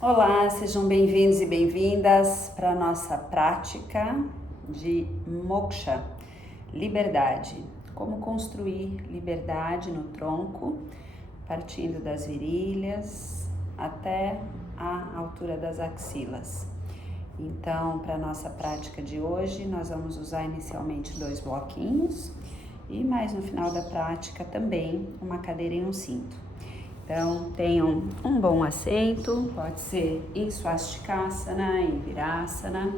Olá, sejam bem-vindos e bem-vindas para a nossa prática de moksha, liberdade. Como construir liberdade no tronco, partindo das virilhas até a altura das axilas. Então, para a nossa prática de hoje, nós vamos usar inicialmente 2 bloquinhos e mais no final da prática também uma cadeira e um cinto. Então, tenham um bom assento, pode ser em Swastikasana, em Virasana.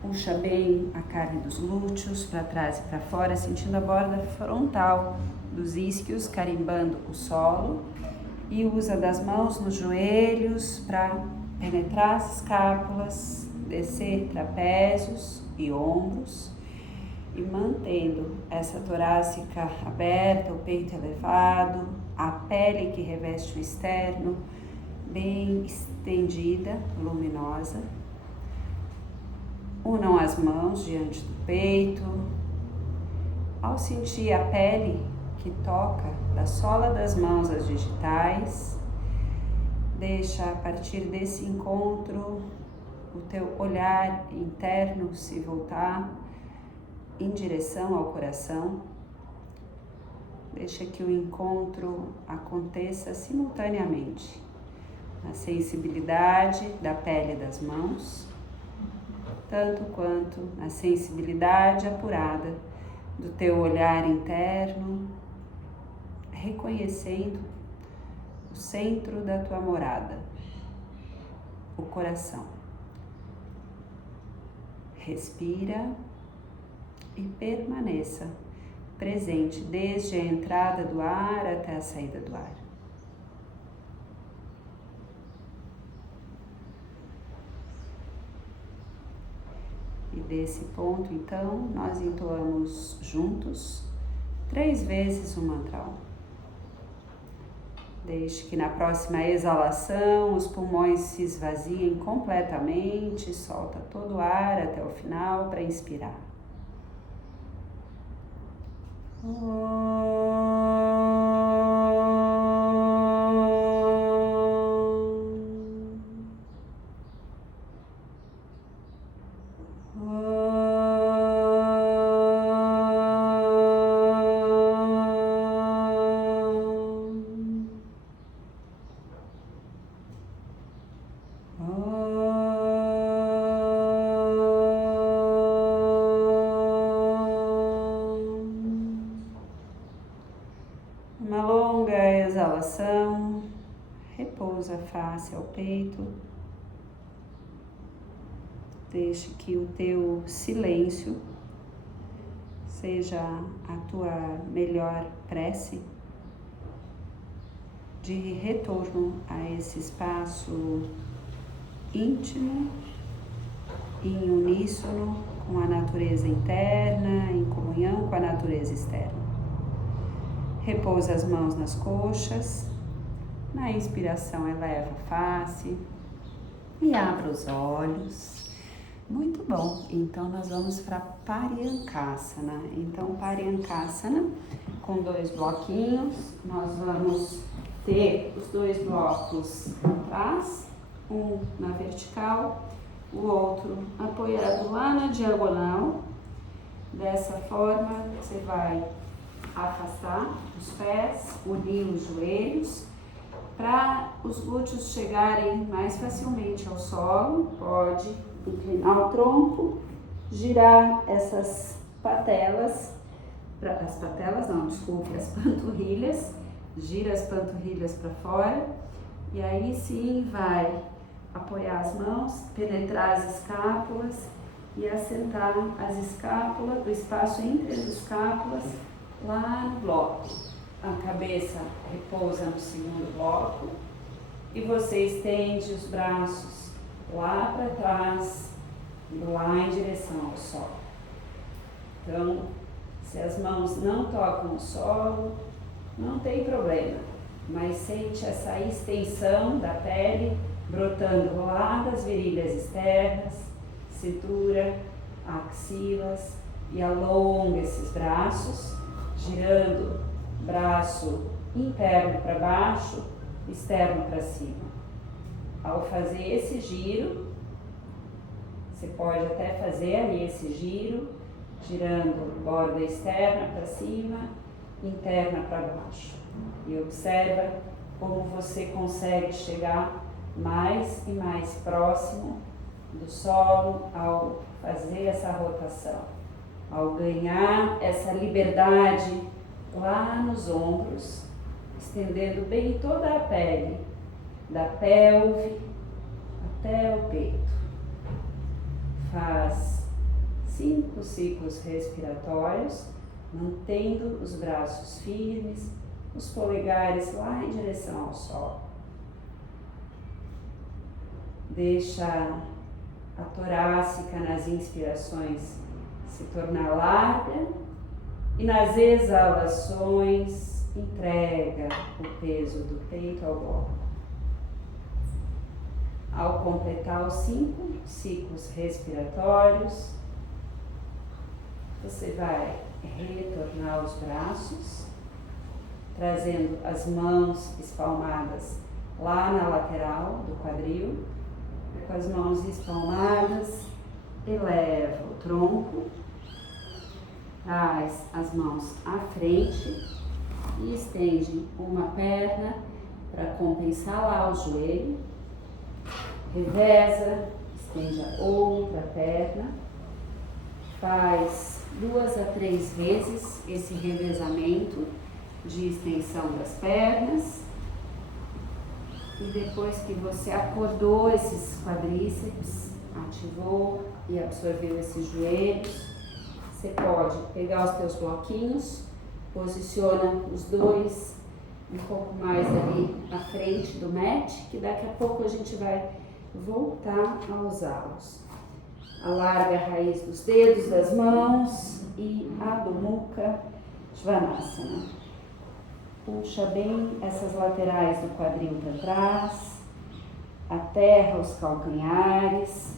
Puxa bem a carne dos glúteos para trás e para fora, sentindo a borda frontal dos isquios carimbando o solo. E usa das mãos nos joelhos para penetrar as escápulas, descer trapézios e ombros. E mantendo essa torácica aberta, o peito elevado, a pele que reveste o externo bem estendida, luminosa. Unam as mãos diante do peito. Ao sentir a pele que toca da sola das mãos às digitais, deixa a partir desse encontro o teu olhar interno se voltar em direção ao coração. Deixa que o encontro aconteça simultaneamente na sensibilidade da pele das mãos, tanto quanto na sensibilidade apurada do teu olhar interno, reconhecendo o centro da tua morada, o coração. Respira e permaneça presente desde a entrada do ar até a saída do ar. E desse ponto, então, nós entoamos juntos 3 vezes o mantra Om. Deixe que na próxima exalação os pulmões se esvaziem completamente, solta todo o ar até o final para inspirar. Uma longa exalação, repousa a face ao peito, deixe que o teu silêncio seja a tua melhor prece de retorno a esse espaço íntimo, em uníssono com a natureza interna, em comunhão com a natureza externa. Repousa as mãos nas coxas, na inspiração eleva a face e abra os olhos. Muito bom, então nós vamos para Paryankasana. Então Paryankasana, com 2 bloquinhos, nós vamos ter os 2 blocos atrás, um na vertical, o outro apoiado lá na diagonal. Dessa forma você vai afastar os pés, unir os joelhos, para os glúteos chegarem mais facilmente ao solo. Pode inclinar o tronco, girar essas patelas, as panturrilhas, gira as panturrilhas para fora e aí sim vai apoiar as mãos, penetrar as escápulas e assentar as escápulas, o espaço entre as escápulas lá no bloco. A cabeça repousa no segundo bloco e você estende os braços lá para trás, lá em direção ao solo. Então, se as mãos não tocam o solo, não tem problema, mas sente essa extensão da pele brotando lá das virilhas externas, cintura, axilas, e alonga esses braços, girando braço interno para baixo, externo para cima. ao fazer esse giro, você pode até fazer ali esse giro, girando borda externa para cima, interna para baixo. E observa como você consegue chegar mais e mais próximo do solo ao fazer essa rotação, ao ganhar essa liberdade lá nos ombros, estendendo bem toda a pele, da pelve até o peito. Faz 5 ciclos respiratórios, mantendo os braços firmes, os polegares lá em direção ao solo. Deixa a torácica nas inspirações se tornar larga e nas exalações entrega o peso do peito ao bloco. Ao completar os 5 ciclos respiratórios, você vai retornar os braços, trazendo as mãos espalmadas lá na lateral do quadril. Com as mãos espalmadas, eleva o tronco, traz as mãos à frente e estende uma perna para compensar lá o joelho. Reveza, estende a outra perna, faz 2 a 3 vezes esse revezamento de extensão das pernas. E depois que você acordou esses quadríceps, ativou e absorveu esses joelhos, você pode pegar os teus bloquinhos, posiciona os dois um pouco mais ali à frente do mat, que daqui a pouco a gente vai voltar a usá-los. Alarga a raiz dos dedos das mãos e Adho Mukha Svanasana. Puxa bem essas laterais do quadril para trás, aterra os calcanhares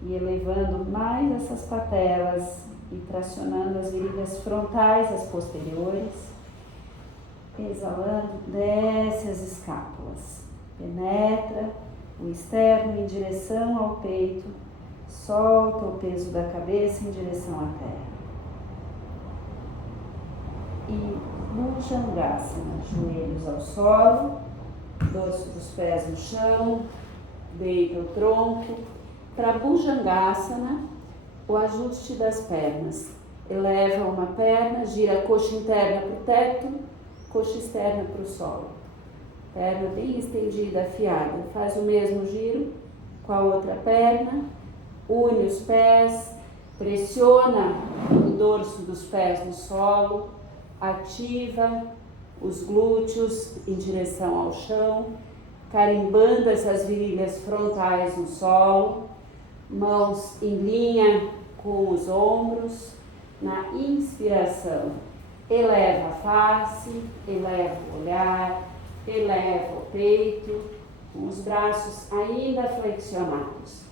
e elevando mais essas patelas e tracionando as virilhas frontais, as posteriores. Exalando, desce as escápulas, penetra o externo em direção ao peito, solta o peso da cabeça em direção à terra. E Bhujangasana, joelhos ao solo, dorso dos pés no chão, deita o tronco. Para Bhujangasana, o ajuste das pernas. Eleva uma perna, gira a coxa interna para o teto, coxa externa para o solo. Perna bem estendida, afiada. Faz o mesmo giro com a outra perna, une os pés, pressiona o dorso dos pés no solo, ativa os glúteos em direção ao chão, carimbando essas virilhas frontais no solo, mãos em linha com os ombros. Na inspiração, eleva a face, eleva o olhar, eleva o peito, com os braços ainda flexionados,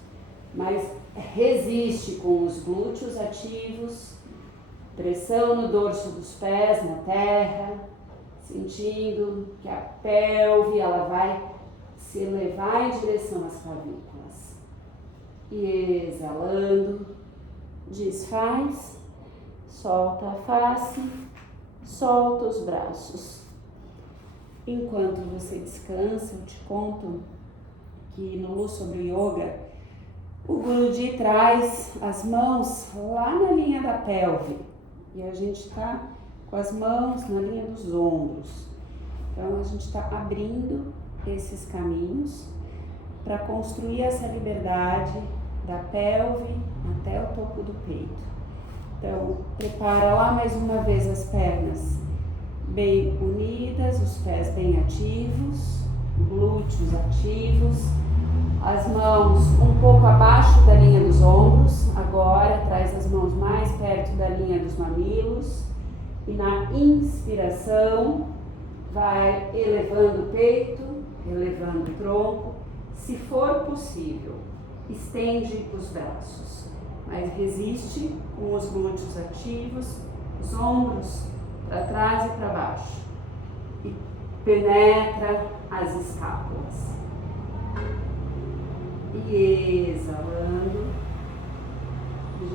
mas resiste com os glúteos ativos, pressão no dorso dos pés na terra, sentindo que a pelve ela vai se elevar em direção às clavículas. E exalando, desfaz, solta a face, solta os braços. Enquanto você descansa, eu te conto que no Luz sobre o Yoga, o Guruji traz as mãos lá na linha da pelve e a gente está com as mãos na linha dos ombros. Então a gente está abrindo esses caminhos para construir essa liberdade da pelve até o topo do peito. Então prepara lá mais uma vez as pernas bem unidas, os pés bem ativos, glúteos ativos, as mãos um pouco abaixo da linha dos ombros. Agora traz as mãos mais perto da linha dos mamilos e na inspiração vai elevando o peito, elevando o tronco. Se for possível, estende os braços, mas resiste com os glúteos ativos, os ombros para trás e para baixo e penetra as escápulas. E exalando,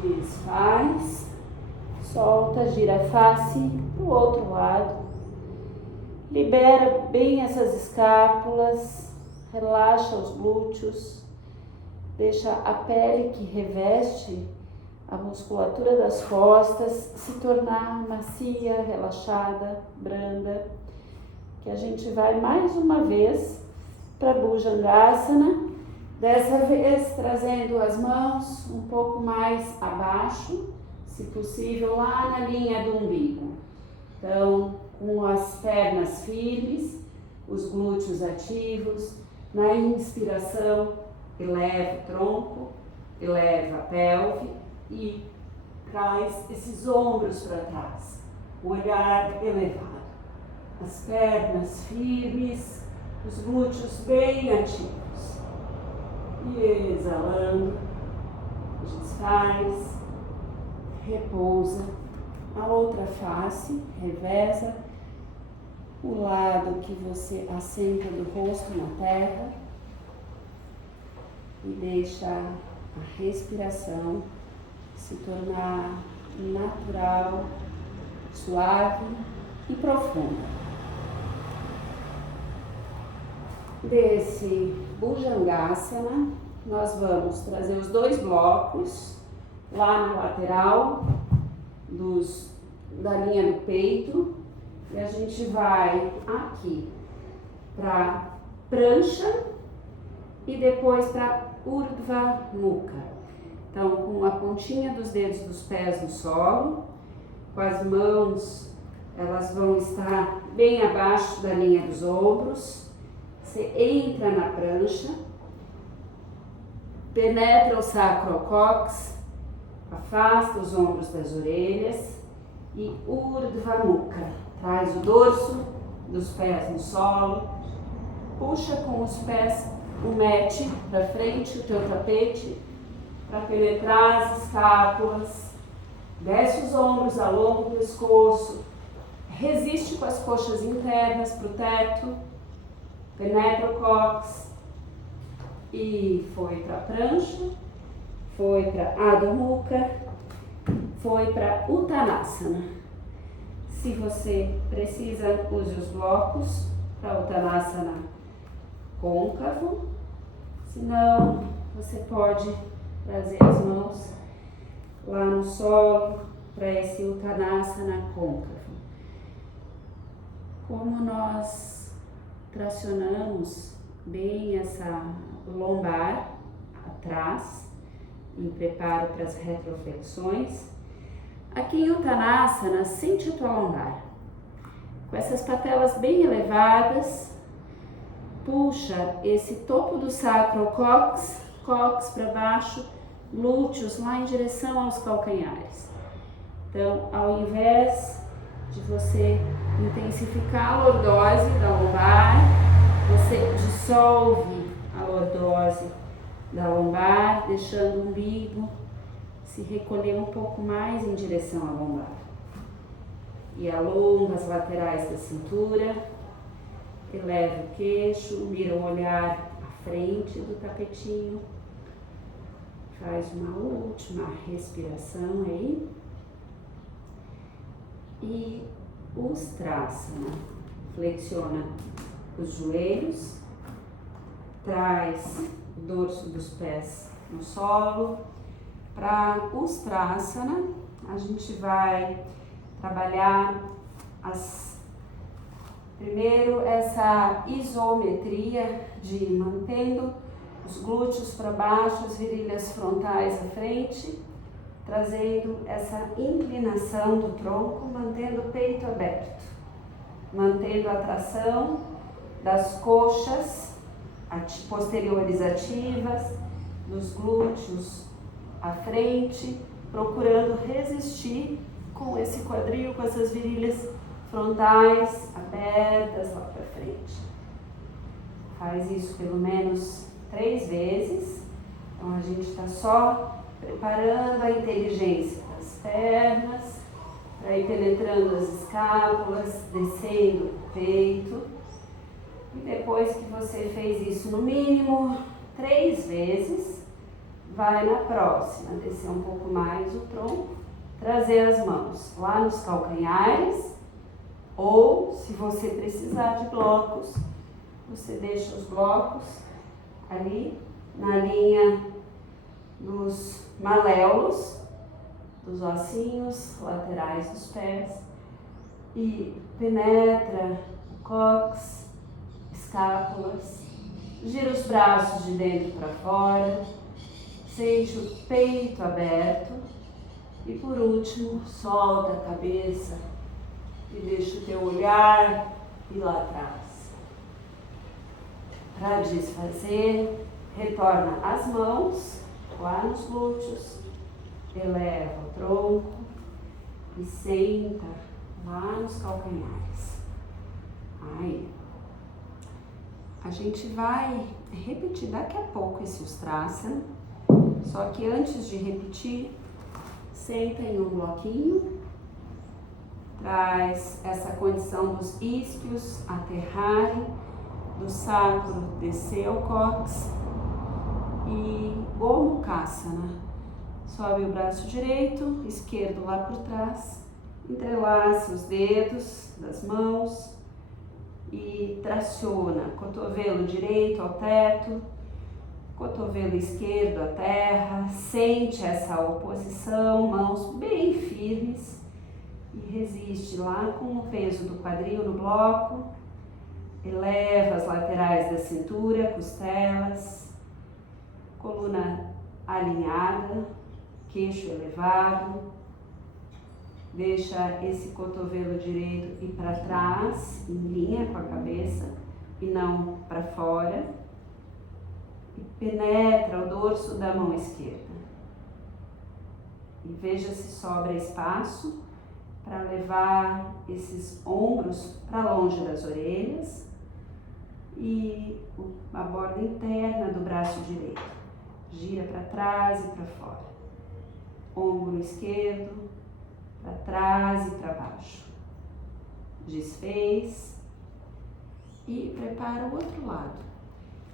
desfaz, solta, gira a face para o outro lado, libera bem essas escápulas, relaxa os glúteos, deixa a pele que reveste a musculatura das costas se tornar macia, relaxada, branda, que a gente vai mais uma vez para Bhujangasana, dessa vez trazendo as mãos um pouco mais abaixo, se possível lá na linha do umbigo. Então, com as pernas firmes, os glúteos ativos, na inspiração, eleva o tronco, eleva a pelve e traz esses ombros para trás, o olhar elevado, as pernas firmes, os glúteos bem ativos. E exalando, desfaz, repousa, a outra face, reveza o lado que você assenta do rosto na terra e deixa a respiração se tornar natural, suave e profunda. Desse Bhujangasana, nós vamos trazer os dois blocos lá na lateral da linha do peito e a gente vai aqui para prancha e depois para Urdhva Mukha. Então, com a pontinha dos dedos dos pés no solo, com as mãos, elas vão estar bem abaixo da linha dos ombros. Você entra na prancha, penetra o sacro-cóccix, afasta os ombros das orelhas e Urdhva Mukha. Traz o dorso dos pés no solo, puxa com os pés o mat para frente, o teu tapete, para penetrar as escápulas, desce os ombros, alonga o pescoço, resiste com as coxas internas para o teto, penetra o cóccix e foi para a prancha, foi para Adho Mukha, foi para Uttanasana. Se você precisa, use os blocos para Uttanasana côncavo, senão você pode trazer as mãos lá no solo para esse Uttanasana côncavo. Como nós tracionamos bem essa lombar atrás, em preparo para as retroflexões, aqui em Uttanasana, sente a tua lombar. Com essas patelas bem elevadas, puxa esse topo do sacro-cóccix, cóccix para baixo, glúteos lá em direção aos calcanhares. Então, ao invés de você intensificar a lordose da lombar, você dissolve a lordose da lombar, deixando o umbigo se recolher um pouco mais em direção à lombar. E alonga as laterais da cintura, eleva o queixo, mira o olhar à frente do tapetinho. Faz uma última respiração aí. E Ustrasana. Flexiona os joelhos, traz o dorso dos pés no solo. Para Ustrasana, a gente vai trabalhar primeiro essa isometria de mantendo os glúteos para baixo, as virilhas frontais à frente, trazendo essa inclinação do tronco, mantendo o peito aberto, mantendo a tração das coxas posteriores ativas, dos glúteos à frente, procurando resistir com esse quadril, com essas virilhas frontais abertas lá para frente. Faz isso pelo menos 3 vezes. Então a gente está só preparando a inteligência das pernas, para ir penetrando as escápulas, descendo o peito. E depois que você fez isso no mínimo 3 vezes. Vai na próxima, descer um pouco mais o tronco, trazer as mãos lá nos calcanhares, ou se você precisar de blocos, você deixa os blocos ali na linha dos maléolos, dos ossinhos laterais dos pés, e penetra o cóccix, escápulas, gira os braços de dentro para fora, sente o peito aberto e por último solta a cabeça e deixa o teu olhar ir lá atrás. Para desfazer, retorna as mãos lá nos glúteos, eleva o tronco e senta lá nos calcanhares. Aí, a gente vai repetir daqui a pouco esse Ustrasana, só que antes de repetir, senta em um bloquinho, traz essa condição dos isquios aterrarem, do sacro descer ao cóccix e Gomukhasana. Sobe o braço direito, esquerdo lá por trás, entrelaça os dedos das mãos e traciona cotovelo direito ao teto, cotovelo esquerdo à terra, sente essa oposição, mãos bem firmes e resiste lá com o peso do quadril no bloco, eleva as laterais da cintura, costelas, coluna alinhada, queixo elevado, deixa esse cotovelo direito ir para trás, em linha com a cabeça e não para fora. E penetra o dorso da mão esquerda. E veja se sobra espaço para levar esses ombros para longe das orelhas e a borda interna do braço direito. Gira para trás e para fora. Ombro esquerdo para trás e para baixo. Desfez e prepara o outro lado.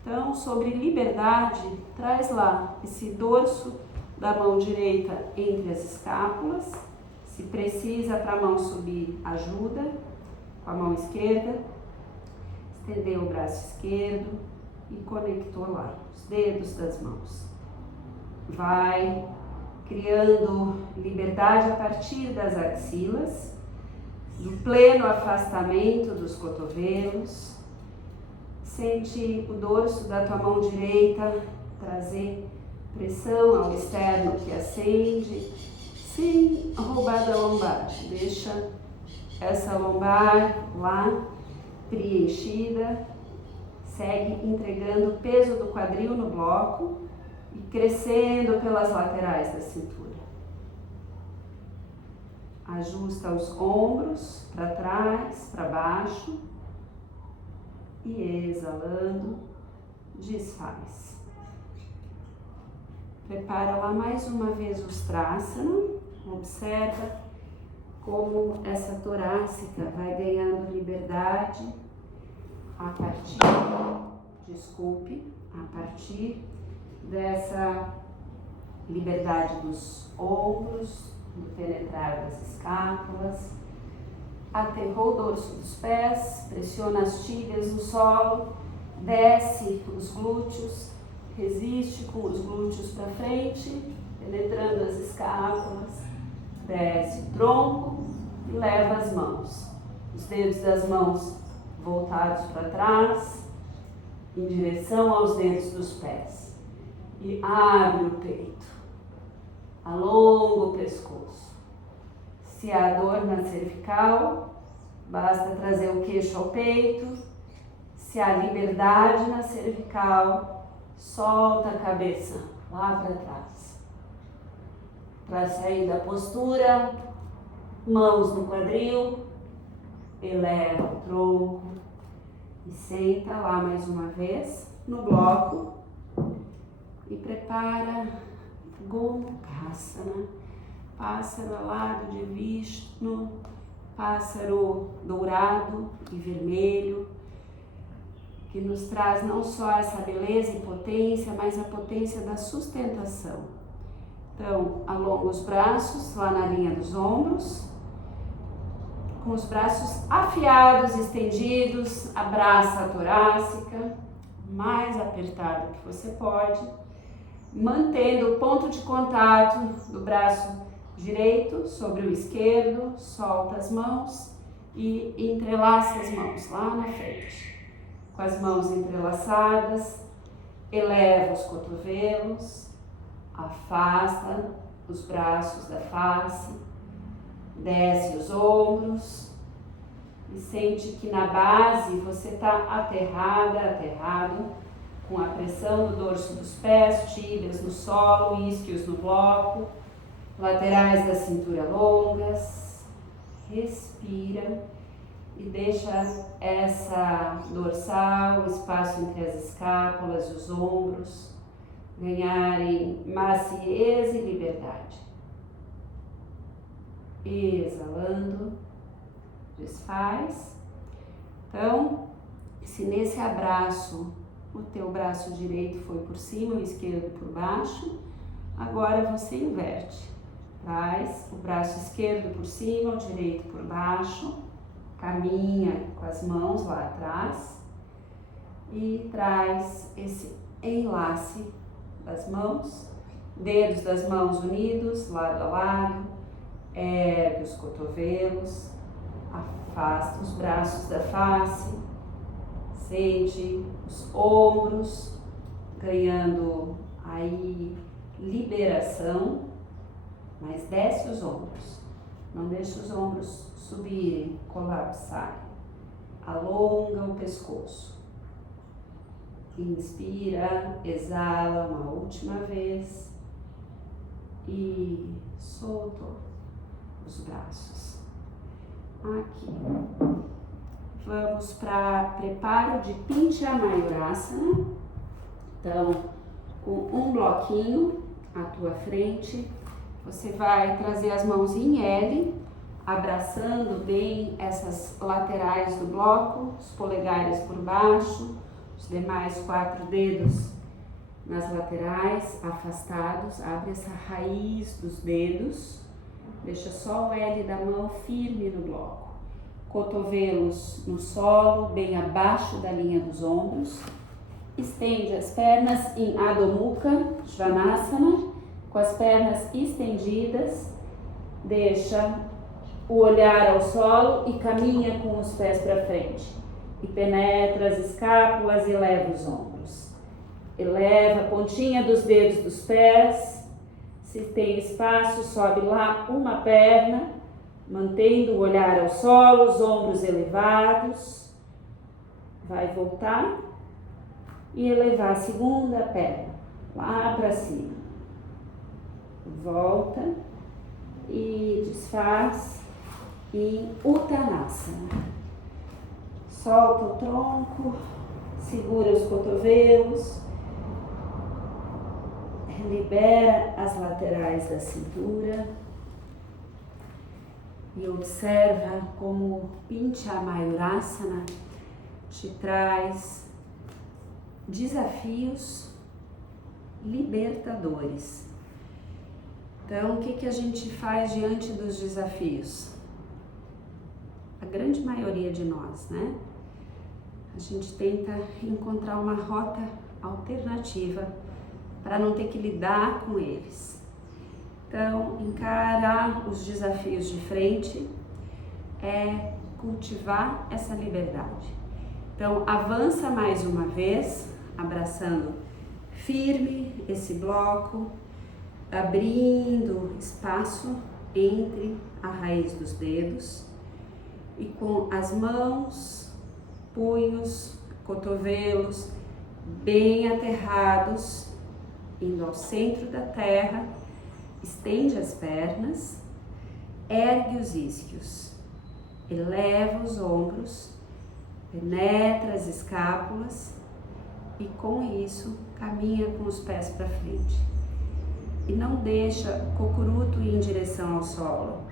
Então, sobre liberdade, traz lá esse dorso da mão direita entre as escápulas. Se precisa para a mão subir, ajuda com a mão esquerda. Estendeu o braço esquerdo e conectou lá os dedos das mãos. Vai criando liberdade a partir das axilas, do pleno afastamento dos cotovelos. Sente o dorso da tua mão direita trazer pressão ao externo que acende, sem roubar da lombar. Deixa essa lombar lá preenchida, segue entregando o peso do quadril no bloco e crescendo pelas laterais da cintura. Ajusta os ombros para trás, para baixo e exalando, desfaz. Prepara lá mais uma vez o Ustrasana, observa como essa torácica vai ganhando liberdade a partir dessa liberdade dos ombros, do penetrar das escápulas. Aterrou o dorso dos pés, pressiona as tíbias no solo, desce os glúteos, resiste com os glúteos para frente, penetrando as escápulas, desce o tronco e leva as mãos. Os dedos das mãos voltados para trás, em direção aos dedos dos pés. E abre o peito, alonga o pescoço. Se há dor na cervical, basta trazer o queixo ao peito. Se há liberdade na cervical, solta a cabeça lá para trás. Para sair da postura, mãos no quadril, eleva o tronco e senta lá mais uma vez no bloco e prepara Gomukhasana, pássaro alado de Vishnu, pássaro dourado e vermelho, que nos traz não só essa beleza e potência, mas a potência da sustentação. Então, alonga os braços lá na linha dos ombros, com os braços afiados, estendidos, abraça a torácica, mais apertado que você pode, mantendo o ponto de contato do braço direito sobre o esquerdo, solta as mãos e entrelaça as mãos lá na frente. Com as mãos entrelaçadas, eleva os cotovelos, afasta os braços da face, desce os ombros e sente que na base você está aterrado, com a pressão do dorso dos pés, tíbias no solo, isquios no bloco, laterais da cintura longas. Respira e deixa essa dorsal, o espaço entre as escápulas e os ombros, ganharem maciez e liberdade. Exalando, desfaz. Então, se nesse abraço o teu braço direito foi por cima, o esquerdo por baixo, agora você inverte. Traz o braço esquerdo por cima, o direito por baixo, caminha com as mãos lá atrás e traz esse enlace das mãos, dedos das mãos unidos, lado a lado, ergue os cotovelos, afasta os braços da face, sente os ombros ganhando aí liberação, mas desce os ombros, não deixa os ombros subirem, colapsarem, alonga o pescoço, inspira, exala uma última vez e soltou os braços. Aqui, vamos para preparo de Pincha Mayurasana. Então, com um bloquinho à tua frente, você vai trazer as mãos em L, abraçando bem essas laterais do bloco, os polegares por baixo, os demais 4 dedos nas laterais, afastados. Abre essa raiz dos dedos, deixa só o L da mão firme no bloco. Cotovelos no solo, bem abaixo da linha dos ombros. Estende as pernas em Adho Mukha Svanasana, com as pernas estendidas. Deixa o olhar ao solo e caminha com os pés para frente. E penetra as escápulas e eleva os ombros. Eleva a pontinha dos dedos dos pés. Se tem espaço, sobe lá uma perna, mantendo o olhar ao solo, os ombros elevados. Vai voltar e elevar a segunda perna lá para cima. Volta e desfaz em Uttanasana. Solta o tronco, segura os cotovelos, libera as laterais da cintura e observa como Pincha Mayurasana te traz desafios libertadores. Então, o que a gente faz diante dos desafios? A grande maioria de nós, né? A gente tenta encontrar uma rota alternativa para não ter que lidar com eles. Então, encarar os desafios de frente é cultivar essa liberdade. Então, avança mais uma vez, abraçando firme esse bloco, abrindo espaço entre a raiz dos dedos e com as mãos, punhos, cotovelos bem aterrados, indo ao centro da terra, estende as pernas, ergue os isquios, eleva os ombros, penetra as escápulas e com isso caminha com os pés para frente. E não deixa o cocuruto ir em direção ao solo,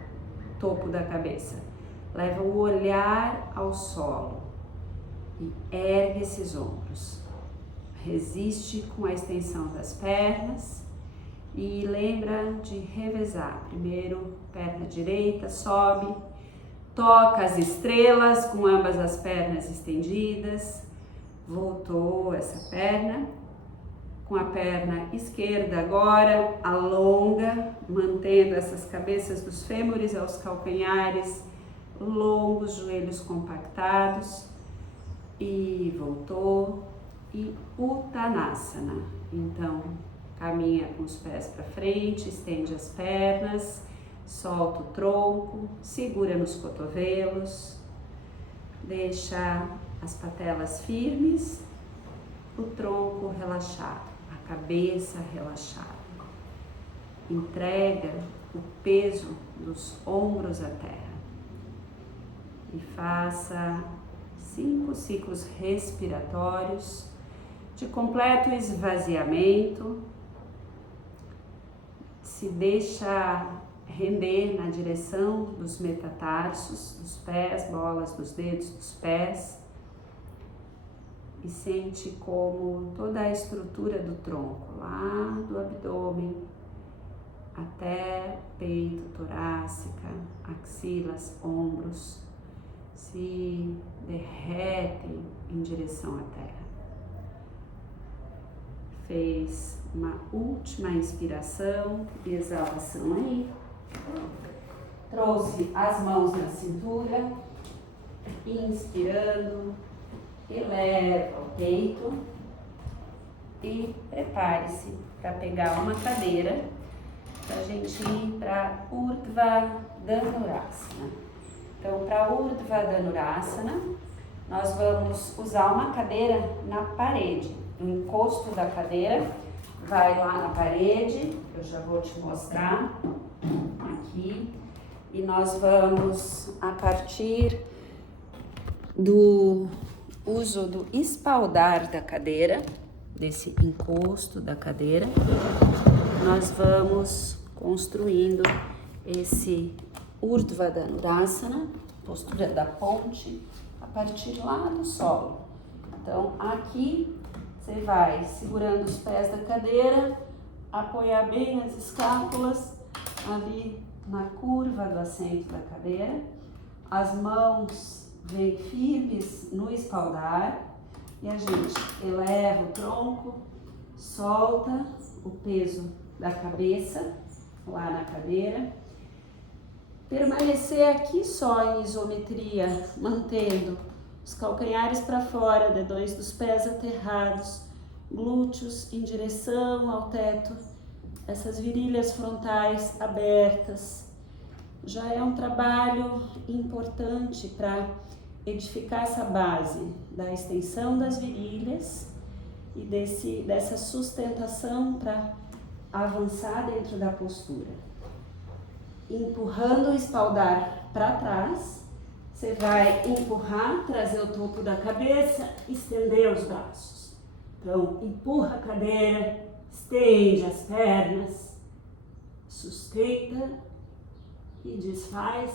topo da cabeça. Leva o olhar ao solo. e ergue esses ombros. Resiste com a extensão das pernas e lembra de revezar. Primeiro, perna direita, sobe, toca as estrelas com ambas as pernas estendidas, voltou essa perna. Com a perna esquerda agora, alonga, mantendo essas cabeças dos fêmures aos calcanhares, longos, joelhos compactados. E voltou. E Uttanasana. Então, caminha com os pés para frente, estende as pernas, solta o tronco, segura nos cotovelos, deixa as patelas firmes, o tronco relaxado. A cabeça relaxada. Entrega o peso dos ombros à terra. E faça 5 ciclos respiratórios de completo esvaziamento. Se deixa render na direção dos metatarsos, dos pés, bolas dos dedos dos pés. E sente como toda a estrutura do tronco, lá do abdômen até peito, torácica, axilas, ombros, se derretem em direção à terra. Fez uma última inspiração e exalação aí. Trouxe as mãos na cintura, inspirando. Eleva o peito e prepare-se para pegar uma cadeira para a gente ir para Urdhva Dhanurasana. Então, para Urdhva Dhanurasana, nós vamos usar uma cadeira na parede. O encosto da cadeira vai lá na parede, eu já vou te mostrar aqui. E nós vamos, a partir do uso do espaldar da cadeira, desse encosto da cadeira, nós vamos construindo esse Urdhva Dhanurasana, postura da ponte, a partir lá do solo. Então, aqui você vai segurando os pés da cadeira, apoiar bem as escápulas ali na curva do assento da cadeira, as mãos vem firmes no espaldar e a gente eleva o tronco, solta o peso da cabeça lá na cadeira. Permanecer aqui só em isometria, mantendo os calcanhares para fora, dedões dos pés aterrados, glúteos em direção ao teto, essas virilhas frontais abertas. Já é um trabalho importante para edificar essa base da extensão das virilhas e dessa sustentação para avançar dentro da postura. Empurrando o espaldar para trás, você vai empurrar, trazer o topo da cabeça, estender os braços. Então, empurra a cadeira, estende as pernas, sustenta e desfaz,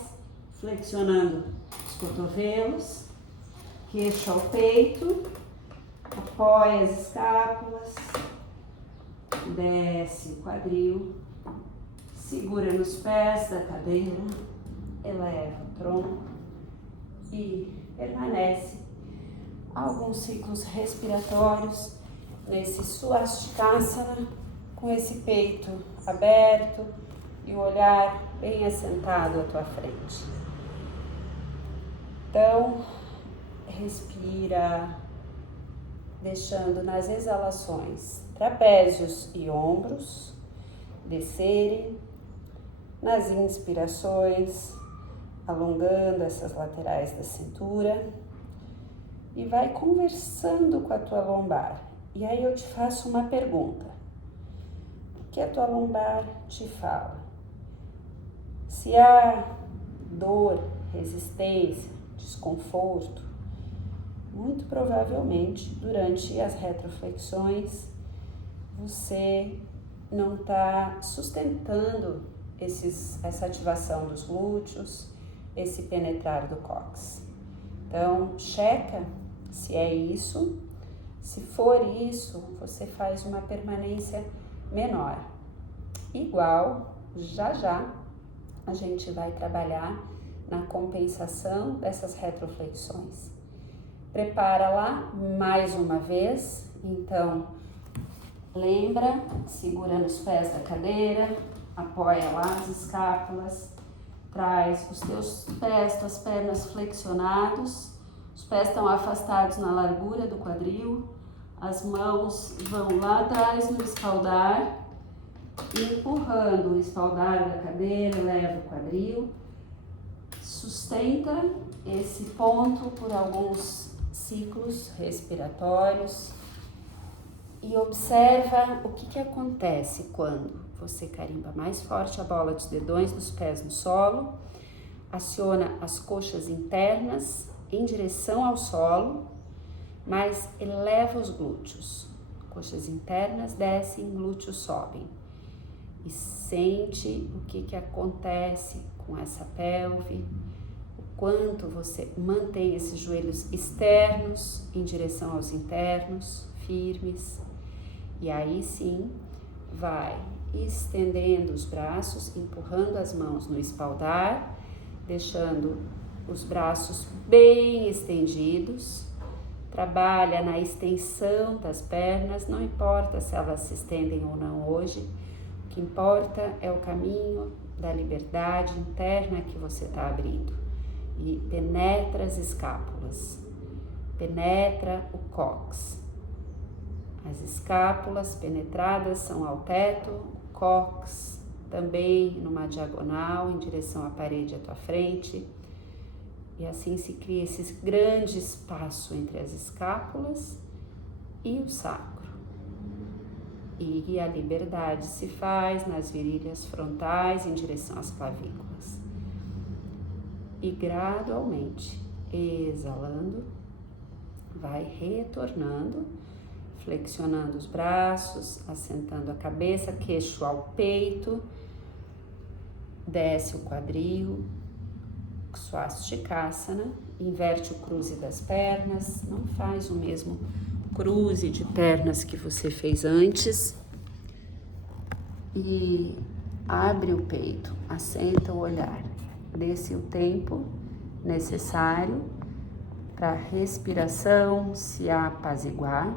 flexionando os cotovelos, queixo ao peito, apoia as escápulas, desce o quadril, segura nos pés da cadeira, eleva o tronco e permanece alguns ciclos respiratórios nesse Swastikasana, com esse peito aberto e o olhar bem assentado à tua frente. Então, respira, deixando nas exalações trapézios e ombros descerem, nas inspirações, alongando essas laterais da cintura e vai conversando com a tua lombar. E aí eu te faço uma pergunta. O que a tua lombar te fala? Se há dor, resistência, desconforto, muito provavelmente durante as retroflexões você não está sustentando essa ativação dos glúteos, esse penetrar do cóccix. Então, checa se é isso. Se for isso, você faz uma permanência menor. Igual, já a gente vai trabalhar na compensação dessas retroflexões. Prepara lá mais uma vez, então lembra, segura nos pés da cadeira, apoia lá as escápulas, traz os teus pés, tuas pernas flexionados, os pés estão afastados na largura do quadril, as mãos vão lá atrás no espaldar, empurrando o espaldar da cadeira, leva o quadril, sustenta esse ponto por alguns ciclos respiratórios e observa o que acontece quando você carimba mais forte a bola dos dedões dos pés no solo, aciona as coxas internas em direção ao solo, mas eleva os glúteos. Coxas internas descem, glúteos sobem. E sente o que acontece com essa pelve, o quanto você mantém esses joelhos externos em direção aos internos, firmes. E aí sim, vai estendendo os braços, empurrando as mãos no espaldar, deixando os braços bem estendidos. Trabalha na extensão das pernas, não importa se elas se estendem ou não hoje, o que importa é o caminho da liberdade interna que você está abrindo. E penetra as escápulas, penetra o cóccix. As escápulas penetradas são ao teto, o cóccix também numa diagonal em direção à parede à tua frente. E assim se cria esse grande espaço entre as escápulas e o sacro. E a liberdade se faz nas virilhas frontais em direção às clavículas. E gradualmente, exalando, vai retornando, flexionando os braços, assentando a cabeça, queixo ao peito, desce o quadril, Swastikasana, inverte o cruze das pernas, não faz o mesmo cruze de pernas que você fez antes e abre o peito, assenta o olhar, desse o tempo necessário para a respiração se apaziguar,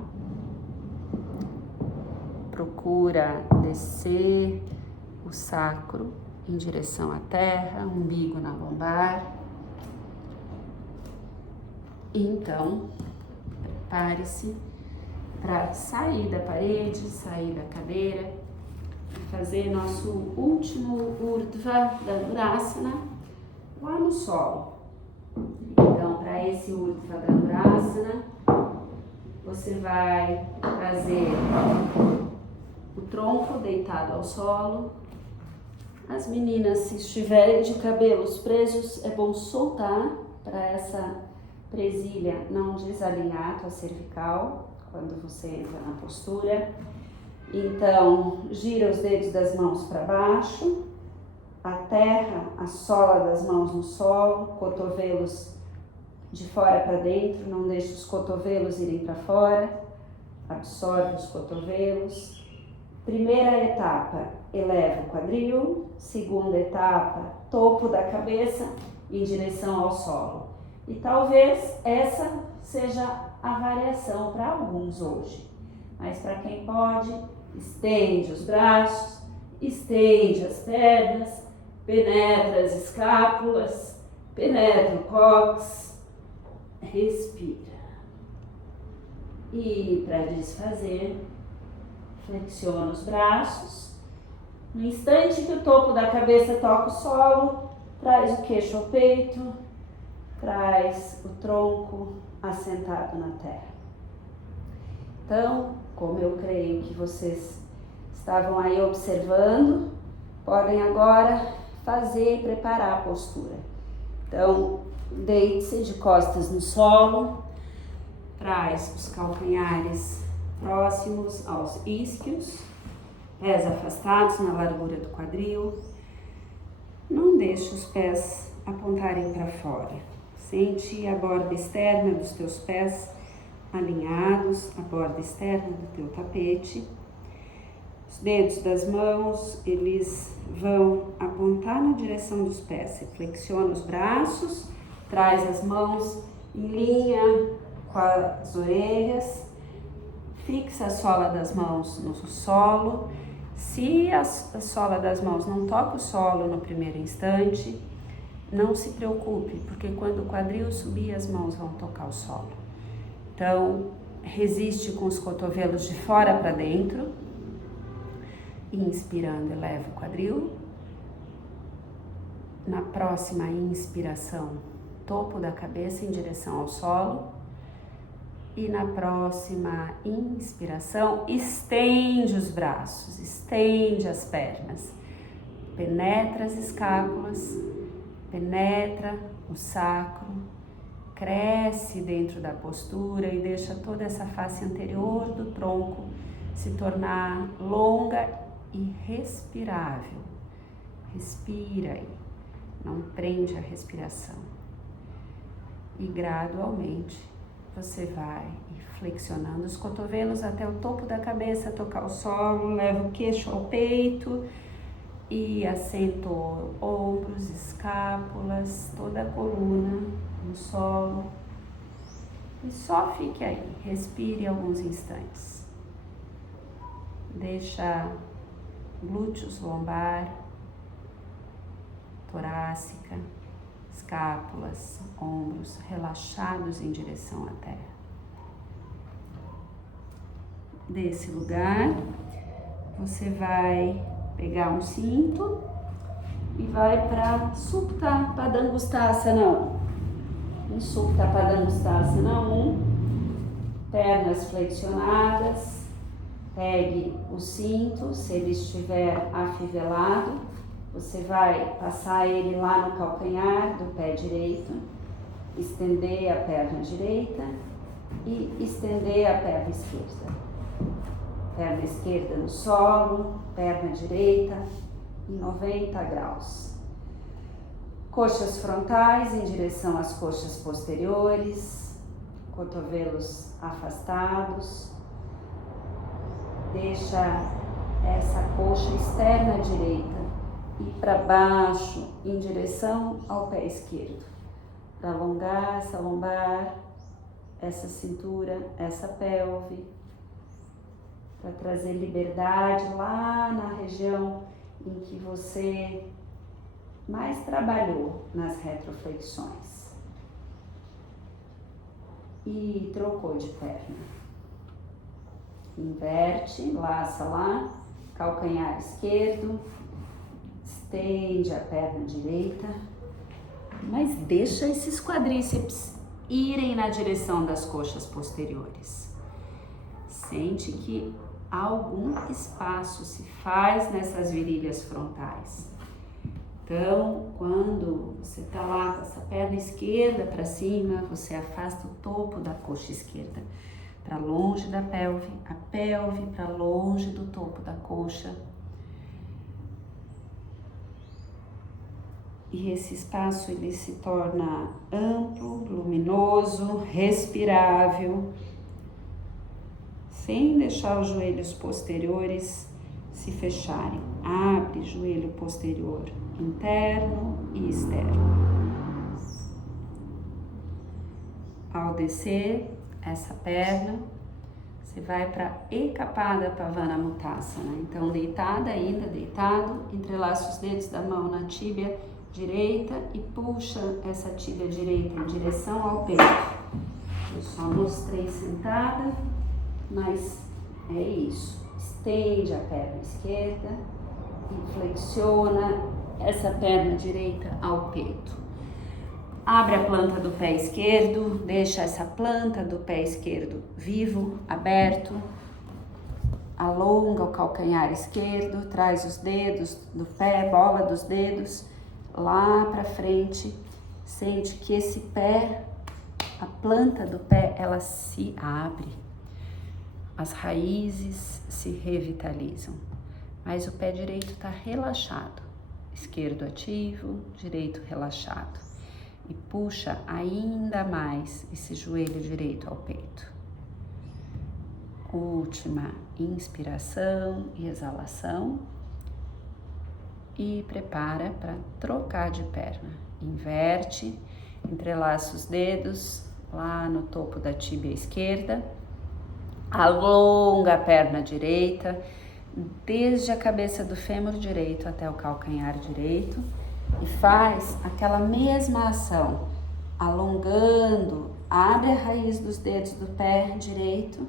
procura descer o sacro em direção à terra, umbigo na lombar. E então, prepare-se para sair da parede, sair da cadeira e fazer nosso último Urdhva Dhanurasana lá no solo. Então, para esse Urdhva Dhanurasana, você vai trazer o tronco deitado ao solo. As meninas, se estiverem de cabelos presos, é bom soltar para essa presilha não desalinhar a tua cervical quando você entra na postura. Então, gira os dedos das mãos para baixo, a terra, a sola das mãos no solo, cotovelos de fora para dentro, não deixe os cotovelos irem para fora, absorve os cotovelos. Primeira etapa, eleva o quadril. Segunda etapa, topo da cabeça em direção ao solo. E talvez essa seja a variação para alguns hoje. Mas para quem pode, estende os braços, estende as pernas, penetra as escápulas, penetra o cóccix, respira. E para desfazer, flexiona os braços. No instante que o topo da cabeça toca o solo, traz o queixo ao peito, traz o tronco assentado na terra. Então, como eu creio que vocês estavam aí observando, podem agora fazer e preparar a postura. Então, deite-se de costas no solo, traz os calcanhares próximos aos isquios, pés afastados na largura do quadril. Não deixe os pés apontarem para fora. Sente a borda externa dos teus pés alinhados à borda externa do teu tapete. Os dedos das mãos, eles vão apontar na direção dos pés. Você flexiona os braços, traz as mãos em linha com as orelhas, fixa a sola das mãos no solo. Se a sola das mãos não toca o solo no primeiro instante, não se preocupe, porque quando o quadril subir, as mãos vão tocar o solo. Então, resiste com os cotovelos de fora para dentro. Inspirando, eleva o quadril. Na próxima inspiração, topo da cabeça em direção ao solo. E na próxima inspiração, estende os braços, estende as pernas. Penetra as escápulas, penetra o sacro, cresce dentro da postura e deixa toda essa face anterior do tronco se tornar longa e respirável. Respira aí, não prende a respiração. E gradualmente você vai flexionando os cotovelos até o topo da cabeça, tocar o solo, leva o queixo ao peito e assenta ombros, escápulas, toda a coluna no solo. E só fique aí, respire alguns instantes. Deixa glúteos, lombar, torácica, escápulas, ombros relaxados em direção à terra. Desse lugar, você vai pegar um cinto e vai para Supta Padangusthasana. Em Supta Padangusthasana 1, pernas flexionadas, pegue o cinto, se ele estiver afivelado, você vai passar ele lá no calcanhar do pé direito, estender a perna direita e estender a perna esquerda. Perna esquerda no solo, perna direita em 90 graus. Coxas frontais em direção às coxas posteriores, cotovelos afastados. Deixa essa coxa externa direita ir para baixo em direção ao pé esquerdo. Para alongar essa lombar, essa cintura, essa pelve. Para trazer liberdade lá na região em que você mais trabalhou nas retroflexões. E trocou de perna. Inverte, laça lá, calcanhar esquerdo, estende a perna direita, mas deixa esses quadríceps irem na direção das coxas posteriores. Sente que algum espaço se faz nessas virilhas frontais. Então, quando você está lá com essa perna esquerda para cima, você afasta o topo da coxa esquerda para longe da pelve, a pelve para longe do topo da coxa. E esse espaço ele se torna amplo, luminoso, respirável, sem deixar os joelhos posteriores se fecharem. Abre joelho posterior interno e externo. Ao descer essa perna, você vai para Ekapada Pavana Muttasana. Então, deitada ainda, deitado, entrelaça os dedos da mão na tíbia direita e puxa essa tíbia direita em direção ao peito. Eu só mostrei sentada, mas é isso. Estende a perna esquerda e flexiona essa perna direita ao peito. Abre a planta do pé esquerdo, deixa essa planta do pé esquerdo vivo, aberto. Alonga o calcanhar esquerdo, traz os dedos do pé, bola dos dedos lá para frente. Sente que esse pé, a planta do pé, ela se abre. As raízes se revitalizam, mas o pé direito está relaxado. Esquerdo ativo, direito relaxado. E puxa ainda mais esse joelho direito ao peito. Última inspiração e exalação. E prepara para trocar de perna. Inverte, entrelaça os dedos lá no topo da tíbia esquerda. Alonga a perna direita, desde a cabeça do fêmur direito até o calcanhar direito. E faz aquela mesma ação, alongando, abre a raiz dos dedos do pé direito,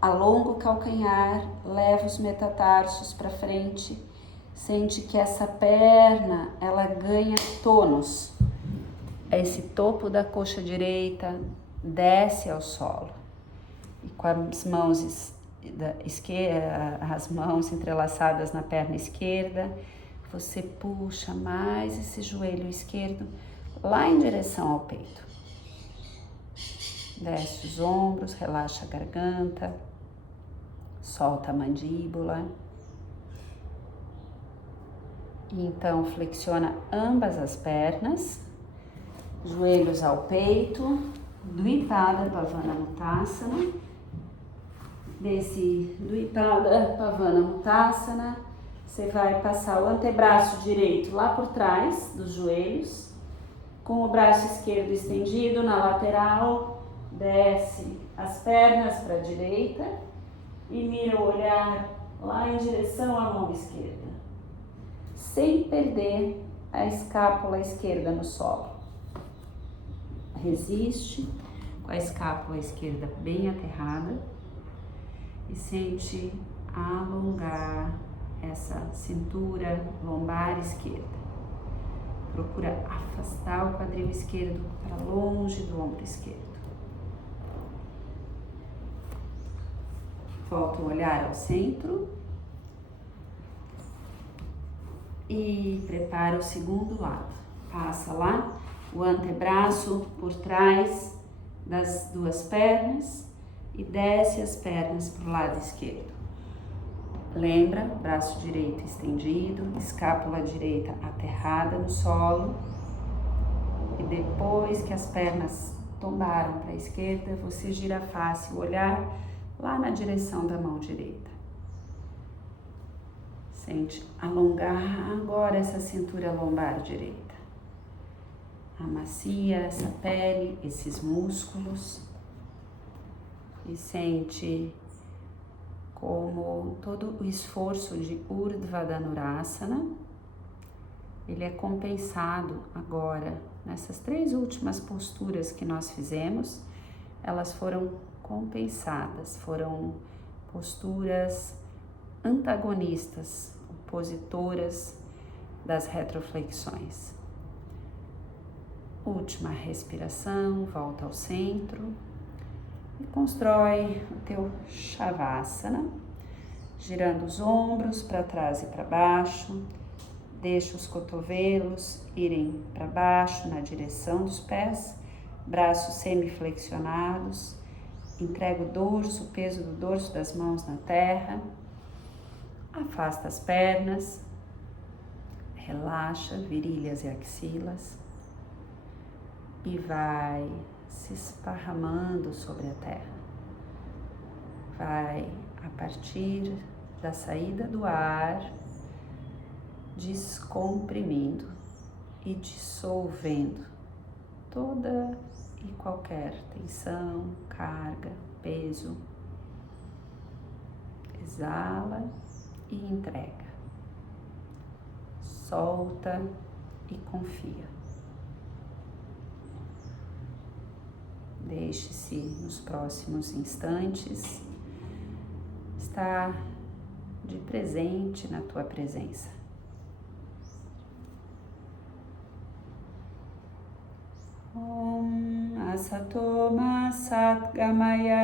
alonga o calcanhar, leva os metatarsos para frente, sente que essa perna, ela ganha tônus. Esse topo da coxa direita desce ao solo. E com as mãos as mãos entrelaçadas na perna esquerda, você puxa mais esse joelho esquerdo lá em direção ao peito. Desce os ombros, relaxa a garganta, solta a mandíbula. E então flexiona ambas as pernas, joelhos ao peito, Dvipada Pavana Muttasana. Desse Dvipada Pavana Muttasana, você vai passar o antebraço direito lá por trás dos joelhos, com o braço esquerdo estendido na lateral, desce as pernas para a direita e mira o olhar lá em direção à mão esquerda, sem perder a escápula esquerda no solo. Resiste com a escápula esquerda bem aterrada e sente alongar essa cintura lombar esquerda. Procura afastar o quadril esquerdo para longe do ombro esquerdo. Volta o olhar ao centro e prepara o segundo lado. Passa lá o antebraço por trás das duas pernas e desce as pernas para o lado esquerdo. Lembra, braço direito estendido, escápula direita aterrada no solo. E depois que as pernas tombaram para a esquerda, você gira a face, o olhar lá na direção da mão direita. Sente alongar agora essa cintura lombar direita. Amacia essa pele, esses músculos. E sente como todo o esforço de Urdhva Dhanurasana, ele é compensado agora. Nessas 3 últimas posturas que nós fizemos, elas foram compensadas, foram posturas antagonistas, opositoras das retroflexões. Última respiração, volta ao centro. E constrói o teu Shavasana, girando os ombros para trás e para baixo, deixa os cotovelos irem para baixo na direção dos pés, braços semiflexionados, entrega o dorso, o peso do dorso das mãos na terra, afasta as pernas, relaxa virilhas e axilas e vai se esparramando sobre a terra. Vai, a partir da saída do ar, descomprimindo e dissolvendo toda e qualquer tensão, carga, peso. Exala e entrega. Solta e confia. Deixe-se nos próximos instantes estar de presente na tua presença. Om Asatoma Satgamaya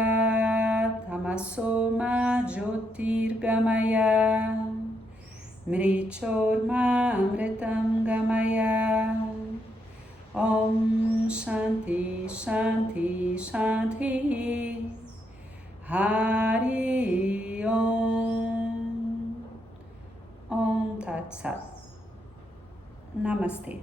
Tamasoma Jyotirgamaya Mrichorma Amritam Gamaya. Om Shanti Shanti Shanti Hari Om Om Tat Sat. Namastê.